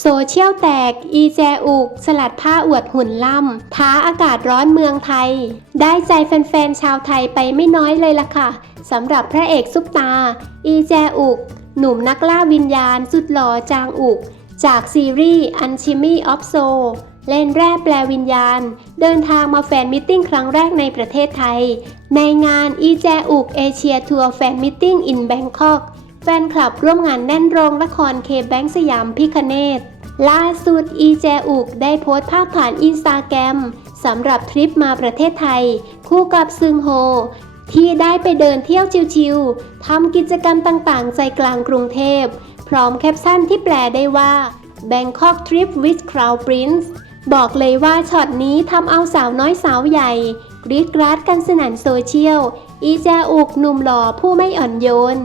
โซเชียลแตก อีแจอุก สลัดผ้าอวดหุ่นล่ำ ท้าอากาศร้อนเมืองไทย ได้ใจแฟนๆ ชาวไทยไปไม่น้อยเลยล่ะค่ะ สำหรับพระเอกซุปตา อีแจอุก หนุ่มนักล่าวิญญาณสุดหล่อจางอุก จากซีรีส์ Unchimmy of Soul เล่นแร่แปลวิญญาณ เดินทางมาแฟนมิทติ้งครั้งแรกในประเทศไทย ในงานอีแจอุกเอเชียทัวร์แฟนมิทติ้งอินแบงคอก แฟนคลับร่วมงานแน่นโรงละครเคแบงสยามพิคเนตล่าสุดอีแจอุกได้โพสต์ภาพผ่านอินสตาแกรมสำหรับทริปมาประเทศไทย คู่กับซึงโฮ ที่ได้ไปเดินเที่ยวชิวๆทำกิจกรรมต่างๆ ใจกลางกรุงเทพ พร้อมแคปชั่นที่แปลได้ว่า Bangkok Trip with Crown Prince บอกเลยว่าช็อตนี้ทำเอาสาวน้อยสาวใหญ่ กรี๊ดกราดกันสนั่นโซเชียล อีแจอุกหนุ่มหล่อผู้ไม่อ่อนโยน